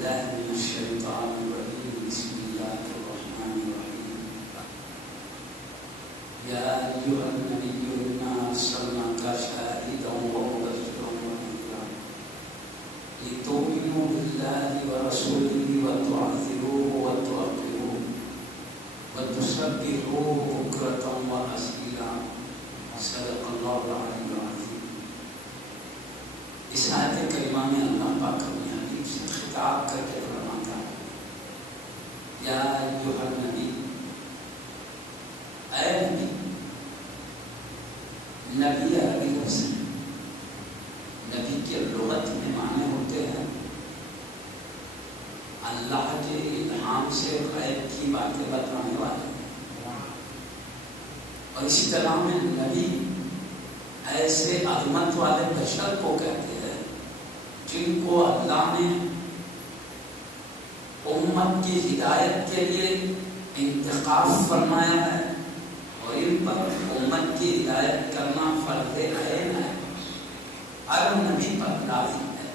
بالله من الشيطان الرجيم بسم الله الرحمن الرحيم يا أيها النبي إنا أرسلناك شاهدا ومبشرا ونذيرا لتؤمنوا بالله ورسوله وتعزروه وتوقروه وتسبحوه بكرة وأصيلا صدق الله العلي العظيم. اس آیت کریمہ میں اللہ پاک اپنے حبیب سے خطاب کر کے فرماتا ہے یا ایھا النبی، اے نبی. نبی عربی لفظ ہے. نبی کے لغت میں معنی ہوتے ہیں اللہ کے الہام سے غیب کی باتیں بتانے والے. اور اسی طرح میں نبی ایسے عظمت والے بشر کو کہتے ہیں جن کو اللہ نے امت کی ہدایت کے لیے انتخاب فرمایا ہے اور ان پر امت کی ہدایت کرنا فرض عین ہے، ہر نبی پر لازم ہے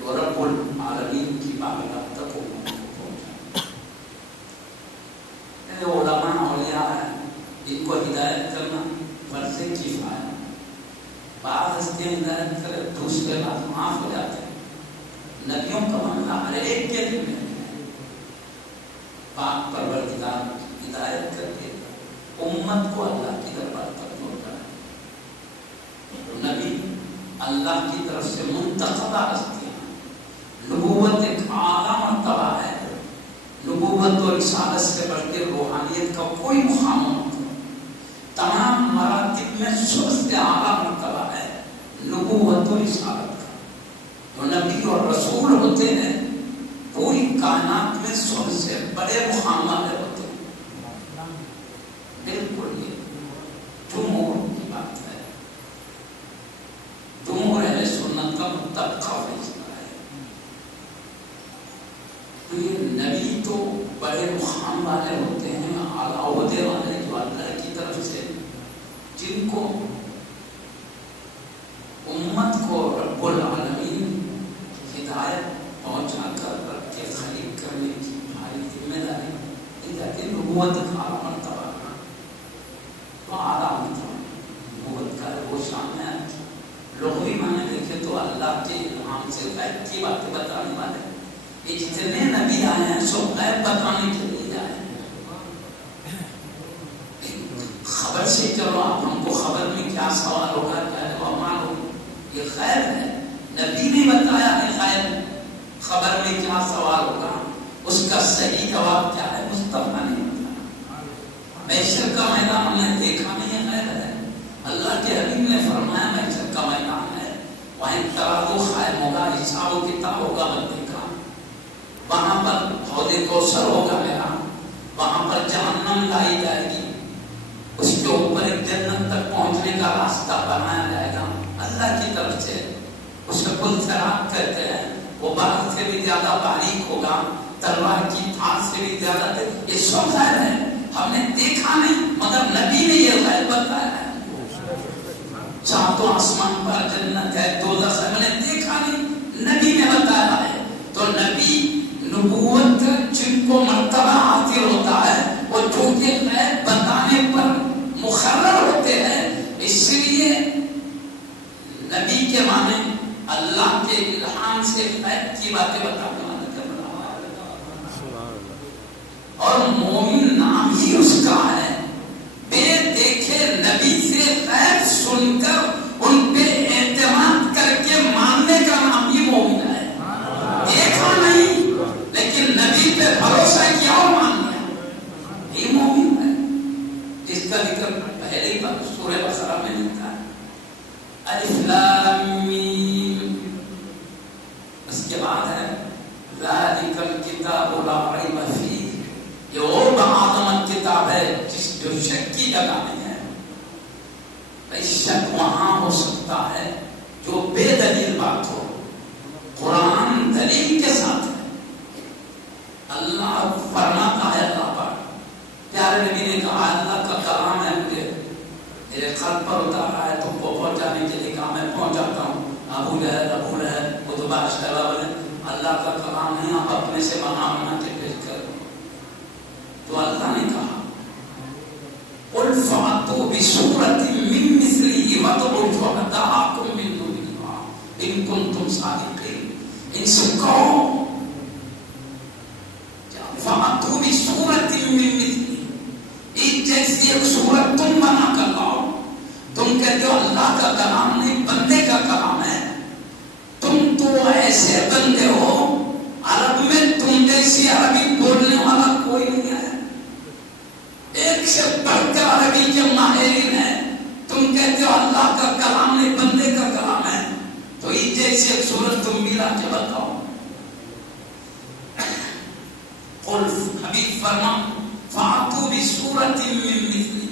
جو رب العالمین کی بارگاہ تک امت کو پہنچائے. علماء اولیاء ہیں، ان کو ہدایت کرنا فرض کفایہ. بعض ہستیاں ہدایت کرے دوسرے بات معاف ہو جاتے ہیں. نبیوں کا معاملہ ہر ایک کے دل میں ہے. پاک پروردگار ہدایت کر کے امت کو اللہ کی دربار تک پہنچا ہے. نبی اللہ کی طرف سے منتخبہ ہستیاں. نبوت ایک اعلیٰ مرتبہ ہے. نبوت اور رسالت سے بڑھ کے روحانیت کا کوئی مقام نہیں. تمام مراتب میں سب سے اعلیٰ مرتبہ ہے نبوت و رسالت کا. جو نبی اور رسول ہوتے ہیں پوری کائنات میں سب سے بڑے مقام والے ہوتے ہیں. بالکل یہ جمہور کی بات ہے. جمہور اہل سنت کا متفقہ فیصلہ ہے. تو یہ نبی تو بڑے مقام والے ہوتے ہیں، اعلیٰ عہدے والے جو اللہ کی طرف سے جن کو امت کو رب العالمین ہدایت پہنچا کر رب کے قریب کرنے کی بھاری ذمہ داری دی جاتی ہے. نبوت کا اعلیٰ مرتبہ تو اعلیٰ مرتبہ نبوت کا وہ شان ہے. لغوی معنی دیکھے تو اللہ کے الہام سے غیب کی باتیں بتانے والے. یہ جتنے نبی آئے ہیں سب غیب بتانے کے لیے آئے ہیں. خبر سے چلو آپ ہم کو خبر میں کیا سوال ہوگا کیا جواب معلوم، یہ غیب ہے. نبی نے بتایا ہے غیب خبر میں کیا سوال ہوگا، اس کا صحیح جواب کیا ہے مصطفیٰ نے بتایا. محشر کا میدان ہم نے دیکھا نہیں، غیب ہے. اللہ کے حبیب نے فرمایا محشر کا میدان ہے، وہاں ترازو قائم ہوگا، حساب و کتاب ہوگا بندے کا. وہاں پر حوض کوثر ہوگا میرا، وہاں پر جہنم لائی جائے گی، اس کے اوپر ایک جنت تک پہنچنے کا راستہ بنایا جائے گا اللہ کی طرف سے. اسے پل صراط کہتے ہیں. وہ بال سے بھی زیادہ باریک ہوگا، تلوار کی دھار سے بھی زیادہ. یہ سب غیب ہے، ہم نے دیکھا نہیں مگر نبی نے یہ غیب بتایا ہے. ساتوں آسمان پر جنت ہے، دوزخ ہے، ہم نے دیکھا نہیں نبی نے بتایا ہے. تو نبی نبوت جن کو مرتبہ حاصل ہوتا ہے وہ جو کہ غیب بتانے پر مقرر ہوتے ہیں. اس لیے نبی کے معنی اللہ کے الہام سے غیب کی باتیں بتانے والا کرنا. اور مومن نام ہی اس کا ہے. بے دیکھے نبی سے غیب سن کر ان پہ اعتماد کر کے ماننے کا نام ہی مومن ہے. دیکھا نہیں لیکن نبی پہ بھروسہ کیا اور مان لیا، یہ مومن ہے. جس کا ذکر پہلے ہی سورہ بقرہ میں ملتا ہے. الف لام میم، اس کے بعد ہے ذالک الکتاب لا ریب فیہ. یہ وہ بعظمت کتاب ہے جس جو شک کی جگہ نہیں ہے. شک وہاں ہو سکتا ہے جو بے دلیل بات ہو. قرآن دلیل کے ساتھ ہے. اللہ فرماتا ہے، اللہ پر پیارے نبی نے کہا اللہ کا کلام ہے، مجھے میرے خط پر اتارا ہے، تم کو پہنچانے کے لیے کہا میں پہنچاتا ہوں. ابو لہب وہ تو بادشاہ بنے. اللہ کا کلام ہے، آپ اپنے سے بنا کے پیش کر دو. تو اللہ نے کہا قل فأتوا بسورة من مثله وادعوا شهداءكم من دون الله إن كنتم صادقين. ان سے کہو فأتوا بسورة من مثله، ایک جیسی ایک سورت تم بنا کر لاؤ. تم کہتے ہو اللہ کا کلام نہیں بندے کا کلام ہے. تم تو ایسے بندے ہو، عرب میں تم جیسی عربی بولنے والا کوئی نہیں ہے. ایک سے بڑھ کر عربی کے ماہرین ہیں. تم کہتے ہو اللہ کا کلام نہیں بندے کا کلام ہے. تو یہ جیسی ایک سورت تم ملا کے بتاؤ. قل حبیب فرما فاتو بسورۃ من مثلی،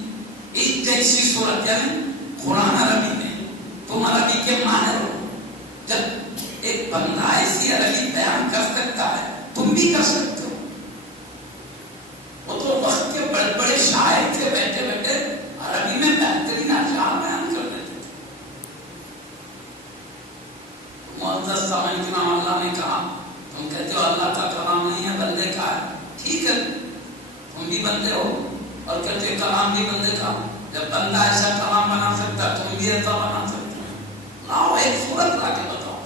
ایک جیسی سورت یعنی قرآن عربی میں. تم عربی کے ماہر ہو. جب ایک بندہ ایسی عربی بیان کر سکتا ہے تم بھی کر سکتے ہو. وہ تو وقت کے بڑے بڑے شاعر تھے، بیٹھے بیٹھے عربی میں بہترین اشعار بیان کر دیتے تھے. معزز سامعین، اللہ نے کہا تم کہتے ہو اللہ کا کلام نہیں ہے بندے کا ہے. ٹھیک ہے، تم بھی بندے ہو اور کہتے ہو کلام بھی بندے کا. جب بندہ ایسا کلام بنا سکتا تم بھی ایسا بنا سکتے ہو. لاؤ ایک سورت لا کے بتاؤ،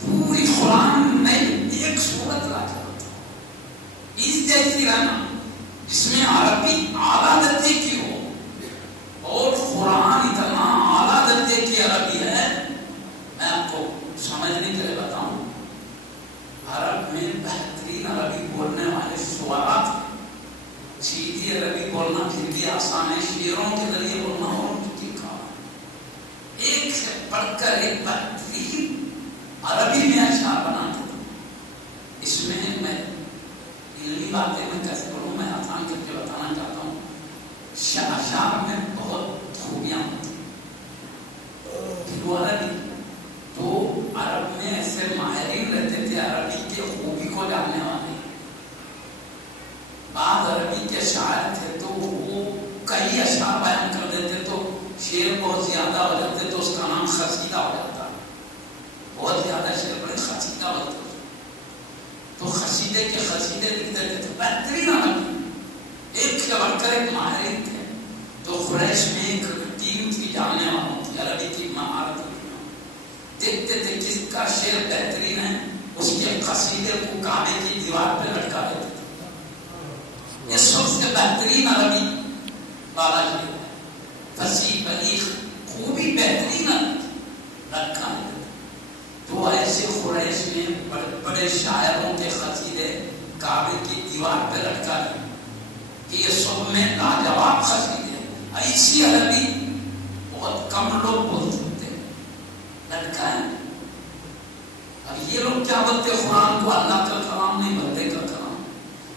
پوری قرآن میں ایک سورت لا کے بتاؤ اس جیسی رہنا جس میں عربی اعلیٰ درجے کی ہو. اور قرآن اتنا اعلیٰ درجے کی عربی ہے، میں آپ کو سمجھنے کے لیے بتاؤں. عرب میں بہترین عربی بولنے والے شعراء تھے. سیدھی عربی بولنا پھر بھی آسان ہے، شعروں کے ذریعے بولنا اور کام ہے. ایک سے پڑھ کر ایک بہترین عربی میں اشعار بناتے تھے. اس میں میں علمی باتیں میں کیسے بولوں، میں آسان کر کے بتانا چاہتا ہوں. اشعار میں بہت خوبیاں ہوتی ہیں. وہ عربی تو عرب میں ایسے ماہرین رہتے تھے عربی کے خوبی کو جاننے والے. بعض عربی کے شاعر تھے تو وہ کئی اشعار بیان کر دیتے تو شعر بہت زیادہ ہو جاتے تو اس کا نام قصیدہ ہو جاتا. بہت زیادہ شعر بڑے قصیدہ ہوتے تو قصیدے کے قصیدے لکھتے تھے. بہترین عربی ایک سے بڑھ کر ایک ماہرین تھے. تو قریش میں ایک ٹیم تھی جاننے والوں کی عربی کی مہارت. دیکھتے تھے کس کا شعر بہترین ہے، اس کے قصیدے کو کعبے کی دیوار پہ لٹکا دیتے تھے. اس وقت سے بہترین عربی بالا جی ہے، فصیح بلیغ خوبی بہترین لٹکا دیتے. تو ایسے قریش میں بڑے بڑے شاعروں کے قصیدے کعبے کی دیوار پہ لٹکا دیے کہ یہ سب میں لاجواب قصیدے. ایسی عربی بہت کم لوگ بولتے لٹکائے. اب یہ لوگ کیا بولتے قرآن کو اللہ کا کلام نہیں بندے کا کلام.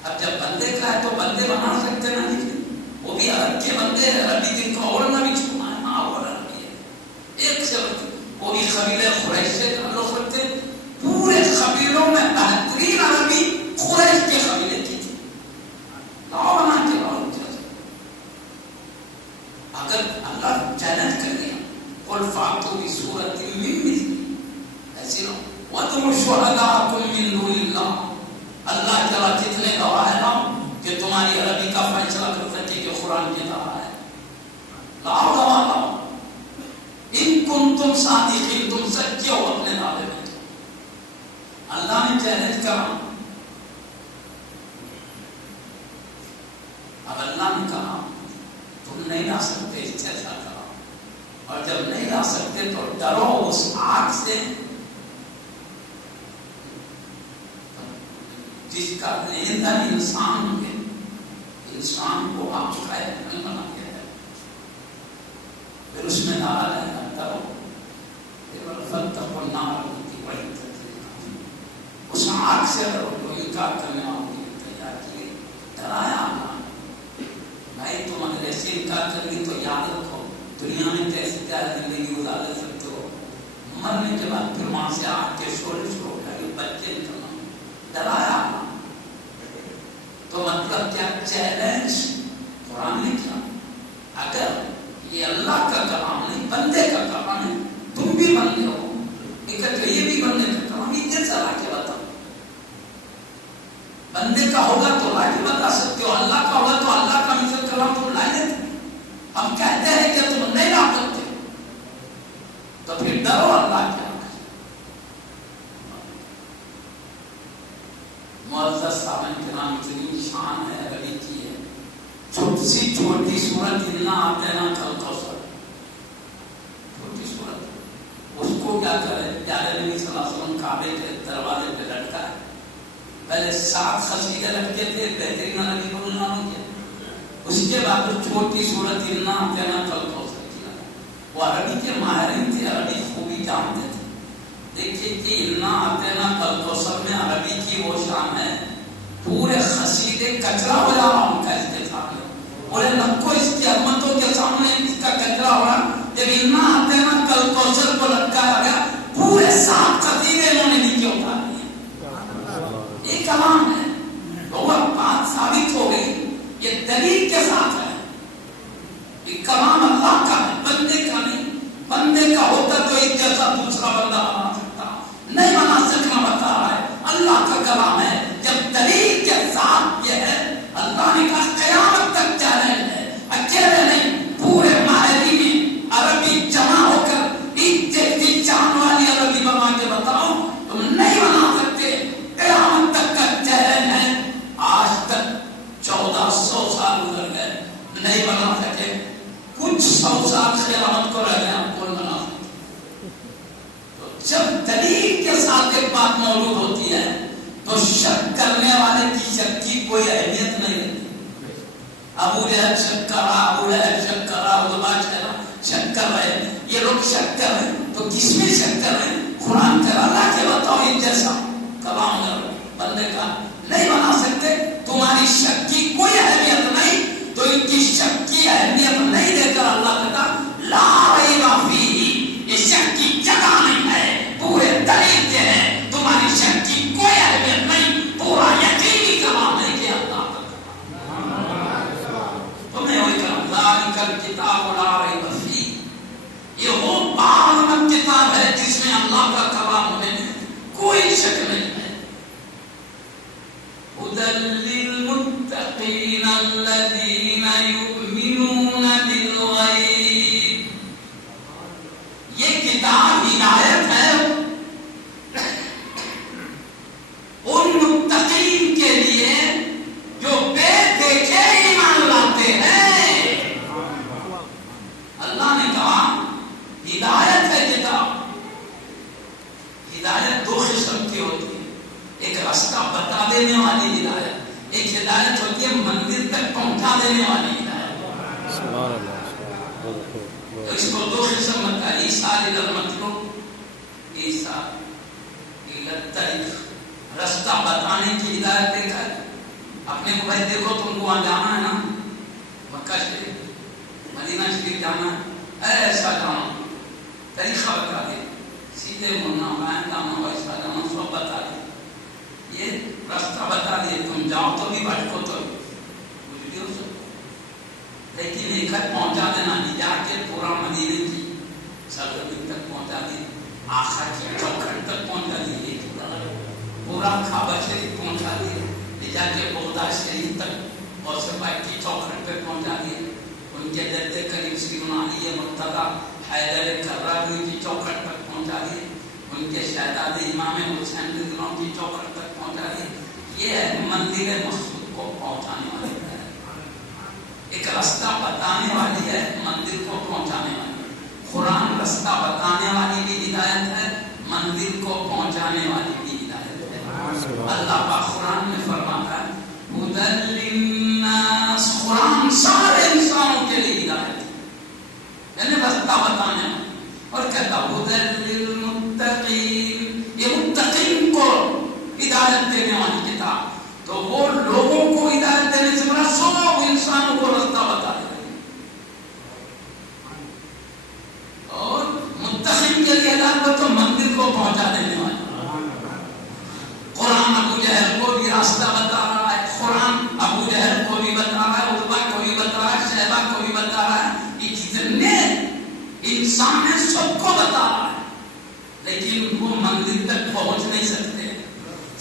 اب جب بندے کا ہے تو بندے بنا سکتے نا. لیکن وہ بھی عرب کے بندے عربی جن کو اوڑنا بھی چھونا ہے، ماں اور عربی ہے. ایک سے وہ بھی قبیلے قریش سے تعلق رکھتے. پورے قبیلوں میں بہترین عربی قریش کے قبیلے کی تھی. لاؤ بنا کے لاؤ. اگر اللہ چیلنج کر دیا قل فاتوا بسورۃ من مثلہ، ایسے لو وادعوا شهداءکم من دون اللہ. اللہ تعالیٰ کتنے گواہ ہیں کہ تمہاری عربی کا فیصلہ کر سکے کہ قرآن کی طرح ہے. لاؤ گواہ لاؤ. ان کنتم صادقین، تم سچے ہو اپنے دعوے میں. اللہ نے چیلنج کرا. اب اللہ نے کہا تم نہیں لا سکتے اس سے ایسا کرا. اور جب نہیں لا سکتے تو ڈرو اس آگ سے جس کا ایندھن انسان ہے. انسان کو آگ کا ایندھن بنا دیا ہے. پھر اس میں نعرہ لگا ڈرو. فاتقوا النار التي وعدت للكافرين. اس آگ سے ڈرو جو انکار کرنے والوں کی تیار کی. ڈرایا بھائی تم اگر ایسے انکار کریں گے تو یاد رکھو دنیا میں کیسے کیا زندگی گزار سکتے ہو. مرنے کے بعد پھر وہاں سے آگ کے شعلے شروع ہو جائے گے. بچے نکلنا ڈرایا. تو مطلب کیا چیلنج قرآن نے کیا. اگر یہ اللہ کا کلام نہیں بندے کا کلام ہے تم بھی بندے ہو. یہ بھی بندے کا کلام یہ چلا کے بتا. بندے کا ہوگا تو لائٹ بتا سکتے ہو، اللہ کا ہوگا تو اللہ کا مثل کلام تم لا لیتے۔ ہم کہتے ہیں کہ تم نہیں لا سکتے تو پھر ڈرو اللہ کیا۔ معزز صاحب کرام، اتنی شان ہے عربی کی ہے، چھوٹی سی چھوٹی سورت انا اعطیناک الکوثر، چھوٹی سورت، اس کو کیا کرے پیارے نبی صلی اللہ علیہ وسلم کعبے کے دروازے پہ لٹکا ہے۔ پہلے 7 قصیدے لگتے تھے، بہترین عربی کو نام کیا، اس کے بعد چھوٹی سورت انا اعطیناک الکوثر کیا۔ وہ عربی کے ماہرین تھے، عربی خوبی جانتے تھے۔ دیکھیے کہ انا اعطیناک الکوثر میں عربی کی وہ شان ہے، پورے قصیدے کچرا ہو جا رہا ان کا استفاد ہے، بولے لکھو اس کی عظمتوں کے سامنے اس کا کچرا ہو رہا۔ جب انا اعطیناک الکوثر کو لٹکایا گیا، پورے 7 قصیدے انہوں نے نیچے اتار دیے۔ یہ کلام ہے، تو وہ بات ثابت ہو گئی، یہ دلیل کے ساتھ ہے، یہ کلام اللہ کا ہے، بندے کا نہیں۔ بندے کا ہوتا تو ایک جیسا دوسرا بندہ بنا سکتا، نہیں بنا سکنا بتا رہا ہے، اللہ کا کلام ہے۔ جب دلیل کے ساتھ یہ ہے، اللہ نے کہا قیامت تک چیلنج ہے، اکیلے نہیں، پورے ماہرین میں عربی جمع ہو کر ایک جیسی جان والی عربی بنا کے بتاؤ، تم نہیں بنا سکتے، قیامت تک کا چیلنج ہے۔ آج تک 1400 سال گزر گئے، نہیں بنا سکے، کچھ 100 سال قیامت کو رہ گیا، کون بنا سکتے؟ تو جب دلیل کے ساتھ ایک بات موجود ہوتی ہے تو شک کرنے والے کی شک کی کوئی اہمیت نہیں رہتی۔ ابو جہل شک کر رہا، ابو لہب شک کر رہا، عتبہ شک کر رہے، یہ لوگ شک کر رہے، تو کس میں شک کر رہے؟ قرآن کر اللہ کے بتاؤ ایک جیسا کلام کر بندے کا نہیں بنا سکتے، تمہاری شک کی کوئی اہمیت نہیں، تو ان کی شک کی اہمیت نہیں دے کر اللہ کہتا لا ریب فیہ، یہ شک کی جگہ نہیں ہے، پورے دلیل کے ہے، تمہاری شک کی کوئی اہمیت نہیں، پورا یقینی کلام ہے کہ اللہ تمہیں وہی کلام ذالک الکتاب لا ریب فیہ، یہ وہ پاک کتاب ہے جس میں اللہ کا کلام ہونے میں کوئی شک نہیں ہے۔ هدى للمتقين الذين يؤمنون بالغيب، یہ کتاب ہدایت ہے ان متقین کے لیے جو بے دیکھے ایمان لاتے ہیں۔ اللہ نے کہا ہدایت ہے کتاب۔ ہدایت 2 قسم کی ہوتی ہے، ایک راستہ بتا دینے والی ہدایت، ایک ہدایت ہوتی ہے مندر تک پہنچا دینے والی ہدایت۔ سبحان اللہ۔ تو اس کو 2 قسم بتا، عیسیٰ للمطلوب، عیسیٰ للطریق، راستہ بتانے کی ہدایت دیکھا ہے اپنے کو، بھائی دیکھو تم کو وہاں جانا ہے نا، مکہ شریف مدینہ شریف جانا ہے، ایسا جانا، طریقہ بتا دے، سیدھے مڑنا، بائیں جانا، ویسا جانا، سب بتا دے، یہ راستہ بتا دے، تم جاؤ تو بھی بھٹکو تو بھی کچھ بھی ہو سکتا، لیکن ایک حد پہنچا دینا، جا کے پورا مدینے کی سرزمین تک پہنچا دے، آخر کی چوکھٹ تک پہنچا دیے، پورا کعبہ شریف پہنچا دیے، جا کے بغداد شریف تک اور سپاہی کی چوکھٹ پہ پہنچا دیے، ان کے جد کریم سیدنا علی مرتضیٰ حیدر کرار کی چوکھٹ تک پہنچا دیے، ان کے شہزاد امام حسین رضی اللہ عنہ کی چوکھٹ تک پہنچا دیے۔ یہ ہے مندر مقصود کو پہنچانے والی ہے، ایک راستہ بتانے والی ہے، مندر کو پہنچانے والی۔ قرآن راستہ بتانے والی بھی ہدایت ہے، مندر کو پہنچانے والی بھی ہدایت ہے۔ اللہ پاک قرآن میں فرماتا ہے ہدی للناس، قرآن سارے انسانوں کے لیے ہدایت ہے، یعنی راستہ بتانے والا، اور کہتا ہدی للمتقین، یہ متقین کو ہدایت دینے والی کتاب، تو وہ لوگوں کو ہدایت دینے سے بڑا سب انسانوں کو راستہ بتا دے رہی ہے، اور متقین کے لیے ہدایت تو مندر کو پہنچا دینے والی۔ قرآن ابو جہل کو بھی راستہ بتا رہا ہے، قرآن ابو جہل کو بھی بتا رہا ہے، عتبہ کو بھی بتا رہا ہے، شیبہ کو بھی بتا رہا ہے، یہ جتنے انسان ہیں سب کو بتا رہا ہے، لیکن وہ مندر تک پہنچ نہیں سکتے،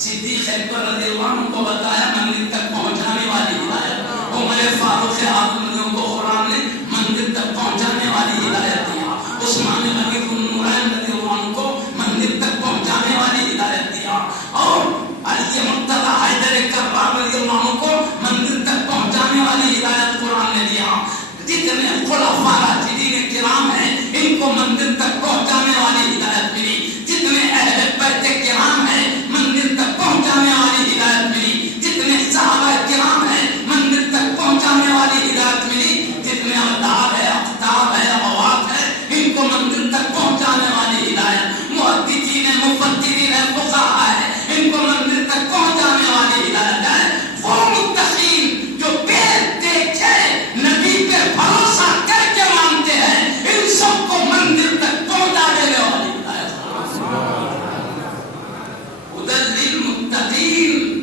صدیق اکبر رضی اللہ عنہ کو بتایا منزل تک پہنچانے والی ہدایت، عمر فاروق اعظم کو قرآن نے منزل تک پہنچانے والی ہدایت دیا، عثمان غنی النورین رضی اللہ عنہ کو منزل تک پہنچانے والی ہدایت دیا، اور علی مرتضی حیدر کرار رضی اللہ عنہ کو منزل تک پہنچانے والی ہدایت قرآن نے دیا۔ جتنے خلفاء راشدین کرام ہیں ان کو منزل تک پہنچانے والی ہدایت ملی، جتنے اہل بیت کرام ہیں منزل تک پہنچانے والی ہدایت ملی، جتنے صحابہ کرام ہیں منزل تک پہنچانے والی ہدایت ملی، جتنے اقدار ہے اقطاب ہے اوقات ہے ان کو منزل تک پہنچانے والی ہدایت، محدثین ہیں مفسرین ہیں فقہاء ہیں ان کو منزل تک پہنچانے والی ہدایت ہے۔ وہ متقین جو بے دیکھے نبی پہ بھروسہ کر کے مانتے ہیں ان سب کو منزل تک پہنچا دینے والی ہدایت۔ ہدی للمتقین،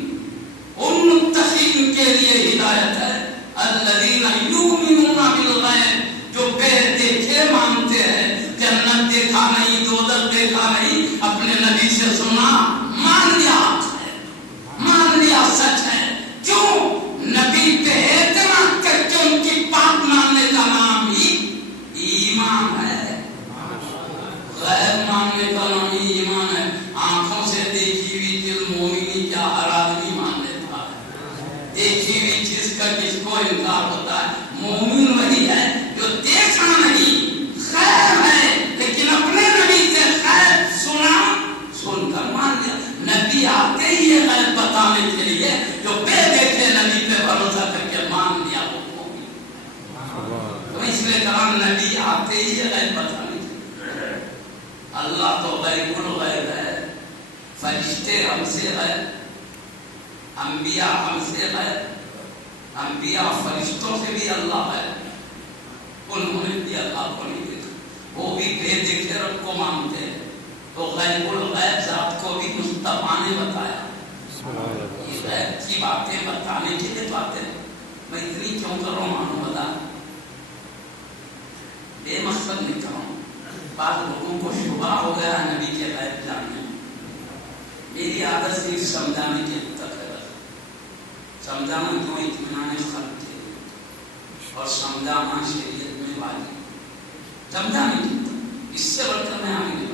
ان متقین کے لیے ہدایت ہے، الذین یؤمنون بالغیب، جو بے دیکھے مانتے ہیں، جنت دیکھا نہیں دوزخ دیکھا نہیں، اپنے نبی سے سنا مان لیا، مان لیا سچ ہے۔ کیوں؟ نبی پہ اعتماد کر کے ان کی بات ماننے کا نام ہی ایمان ہے، غیب ماننے کا نام ہی ایمان ہے۔ آنکھوں سے دیکھی ہوئی چیز مومنی کیا ہر آدمی مان لیتا ہے، دیکھی ہوئی چیز کا کس کو انکار ہوتا ہے؟ مومن وہی ہے جو دیکھا نہیں غیب ہے لیکن اپنے نبی سے غیب سنا سن کر مان لیا۔ نبی آتے ہی یہ غیب بتانے کے لیے، جو بے دیکھے نبی پہ بھروسہ کر کے مان لیا وہ مومن۔ تو اس لیے کہا نبی آتے ہی یہ غیب بتانے کے لیے۔ اللہ تو غیب الغیب ہے، فرشتے ہم سے غیب، انبیاء ہم سے غیب، انبیاء فرشتوں سے بھی اللہ ہے، انہوں نے بھی اللہ کو نہیں دیکھا، وہ بھی بے دیکھے رب کو مانتے ہیں۔ تو غیب الغیب ذات کو بھی مصطفیٰ نے بتایا، یہ غیب کی باتیں بتانے کے لیے باتیں میں اتنی کیوں کر رہا ہوں معلوم بتا، بے مقصد نہیں کر رہا ہوں۔ بعض لوگوں کو شبہ ہو گیا نبی کے غیب جاننے، میری عادت صرف سمجھانے کے تک ہے، سمجھانا کیوں اطمینان خلق کے اور سمجھانا شریعت میں واجب، سمجھانے کی اس سے بڑھ کر میں آگے بڑھوں،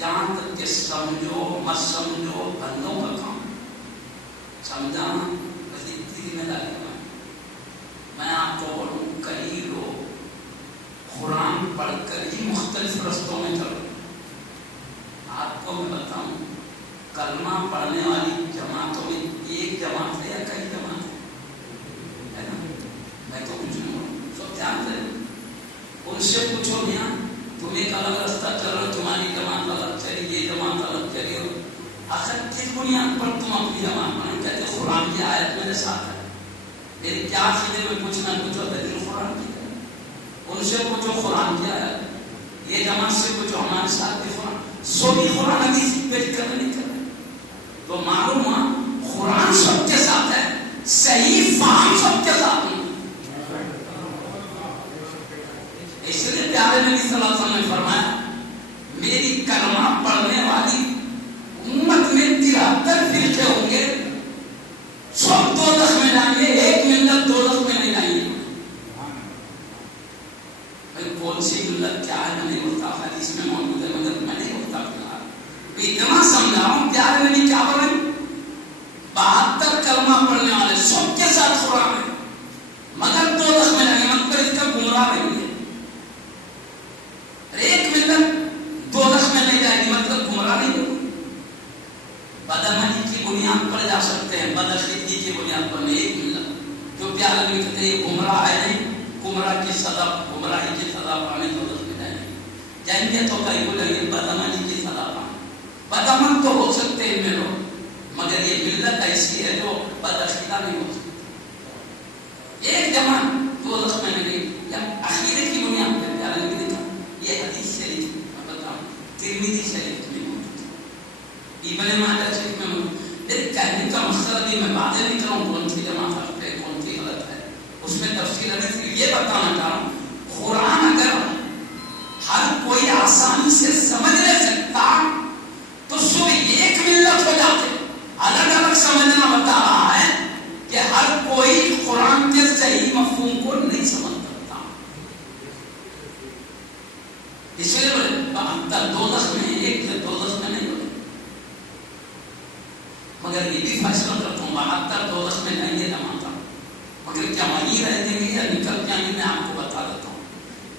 یہاں تک کہ سمجھو مت سمجھو بندوں کا کام، سمجھانا بس اتنی ذمہ داری ہے۔ میں آپ کو بولوں کئی لوگ قرآن پڑھ کر ہی مختلف رستوں میں چلو، آپ کو میں بتاؤں کلمہ پڑھنے والی جماعتوں میں ایک جماعت ہے یا کئی جماعت ہے نا؟ میں تو کچھ نہیں بولوں، سب جانتے ہیں، ان سے پوچھو میاں تم ایک الگ راستہ چل رہے ہو، تمہاری جماعت الگ چلی، یہ جماعت الگ چلی، ہو آخر کس بنیاد پر تم اپنی جماعت بناؤ؟ کہتے قرآن کی آیت میرے ساتھ ہے، میری کیا چیزیں میں پوچھنا پوچھو لیکن قرآن کی ہے، ان سے پوچھو قرآن کی آیت، یہ جماعت سے پوچھو ہمارے ساتھ بھی قرآن، سو بھی قرآن حدیث پیش کر نہیں کر رہے، تو معلوم ہوا قرآن سب کے ساتھ ہے، صحیح فہم سب کے ساتھ نہیں۔ اس لیے پیارے نبی صلی اللہ علیہ وسلم نے فرمایا میری کلمہ پڑھنے والی امت میں 73 فرقے ہوں گے، سب دوزخ میں جائیں گے، ایک ملت دوزخ میں نہیں جائیں گے۔ کون سی ملت کیا ہے میں نہیں بولتا، حدیث میں موجود ہے مگر میں نہیں بولتا فی الحال، اتنا سمجھا ہوں پیارے نبی کیا بولے 72 کلمہ پڑھنے والے سب کے ساتھ قرآن ہے مگر دوزخ میں جائیں گے، مطلب اس کا گمراہ نہیں ہے، ایک ملت دوزخ میں نہیں جائے گی مطلب گمراہ نہیں ہوگی۔ بدعملی کی بنیاد پر جا سکتے ہیں، بدعقیدگی کی بنیاد پر نہیں، ایک ملت جو پیارے نبی کہتے ہیں یہ گمراہ ہے نہیں، گمراہ کی سزا گمراہی کی سزا پانے دوزخ میں جائیں گے تو کئی کو لگے بدعملی کی سزا پانے، بدعمل تو ہو سکتے ہیں ان میں لوگ مگر یہ ملت ایسی ہے جو بدعقیدہ نہیں ہو سکتی، ایک جماعت دوزخ میں نہیں گئی، یا عقیدے کی بنیاد پر پیارے نبی نے کہا یہ حدیث شریف میں بتاؤں ترمذی شریف میں موجود ہے، ابن ماجہ شریف میں موجود ہے۔ کہنے کا مقصد ابھی میں باتیں نہیں کروں کون سی جماعت حق ہے کون سی غلط ہے، اس میں تفصیل ہے، صرف یہ بتانا چاہ رہا ہوں قرآن اگر ہر کوئی آسانی سے سمجھ لے سکتا تو صرف آسانی میں آپ کو بتا دیتا ہوں.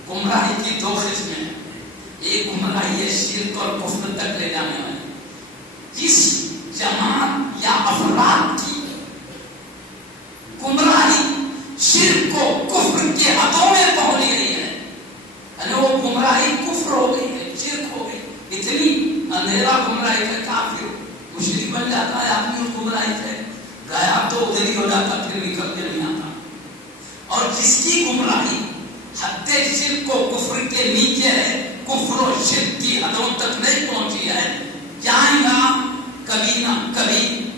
گمراہی کی دو قسمیں ہیں. ایک گمراہی ہے شرک اور کفر تک لے جانے والی. جس جماعت یا افراد کی گمراہی شرک کو کفر کے حدوں میں پہنچ گئی ہے، یعنی وہ گمراہی کفر ہو گئی ہے، شرک ہو گئی، اتنی اندھیرا گمراہی کا کافر مشرک بن جاتا ہے آدمی اس گمراہی سے، گیا تو ادھر ہی ہو جاتا، پھر نکل کے نہیں آتا. اور جس کی گمراہی حد شرک و کفر کے نیچے ہے، کفر و شرک کی حدوں تک نہیں پہنچی ہے، جائیں گا کبھی نہ کبھی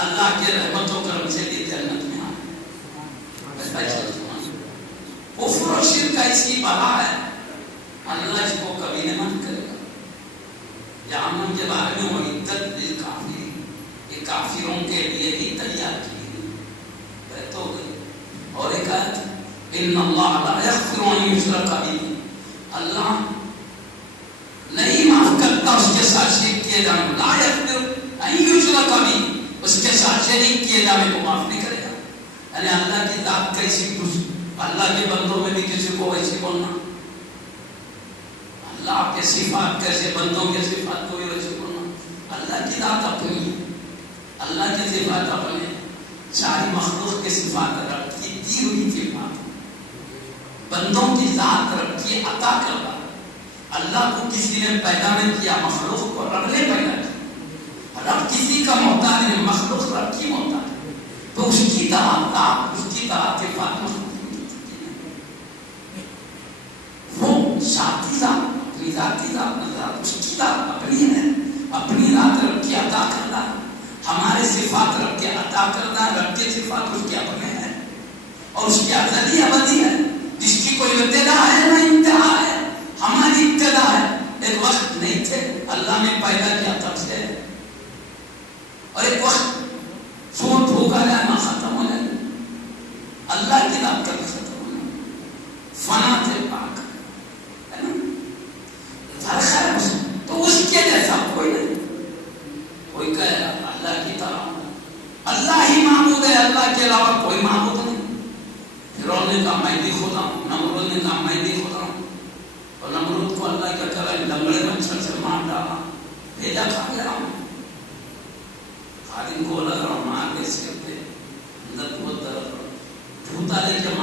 اللہ کے رحمت و کرم سے یہ جنت میں آئے. کفر و شرک کا اس کی بلا ہے، اللہ اس کو کبھی نہیں مت کرے گا. جہنم کے بارے میں وہ عدت للکافرین، یہ کافروں کے لیے ہی تیار کی گئی تو گئی. اور ایک آیت ان اللہ لا یغفر ان یشرک بہ، اللہ نہیں معاف کرتا اس کے ساتھ شرک کیے جانے کو. لا یغفر ان یشرک بہ، اس کے ساتھ شریک کیے جانے کو معاف نہیں کرے گا. یعنی اللہ کی ذات کیسی، اللہ کے بندوں میں بھی کسی کو ویسے بولنا، اللہ کے صفات کیسے بندوں کے صفات کو بھی ویسے بولنا. اللہ کی ذات اپنی ہے، اللہ کے صفات اپنے، ساری مخلوق کے صفات رب کی دی ہوئی صفات، بندوں کی ذات رب کی عطا کرنا. اللہ کو کسی نے پیدا نہیں کیا، مخلوق کو رب نے پیدا کیا. رب کسی کا محتاج نہیں، مخلوق رب کی محتاج ہے. تو اس کی طرح آپ اس کی طرح صفات مخلوق وہ ذاتی ذات، اپنی ذاتی ذات اس کی ذات اپنی ہے، اپنی ذات رب کی عطا کرنا. ہمارے صفات رب کے عطا کرنا، رب کے صفات اس کے اپنے ہیں اور اس کی ازلی ابدی ہے، جس کی کوئی ابتدا ہے نہ انتہا ہے. ہماری ابتدا ہے، ایک وقت نہیں تھے، اللہ نے پیدا کیا تب سے، اور ایک وقت سور بھوکا جانا ختم ہو جائے. اللہ کی ذات کبھی ختم ہو جائے، فنا تھے پاک ہے نا. تو اس کے جیسا کوئی نہیں. کوئی کہے اللہ کی طرح اللہ ہی معبود ہے، اللہ کے علاوہ کوئی معبود نہیں. فرعون نے کہا میں بھی خدا ہوں، نمرود نے کہا میں بھی خدا ہوں، اور نمرود کو اللہ کیا کرا، لنگڑے مچھر سے مار ڈالا، بھیجا کھا گیا ہوں. خادم کو لگ رہا مار دے سکتے اندر بہت درد، جھوتا لے کے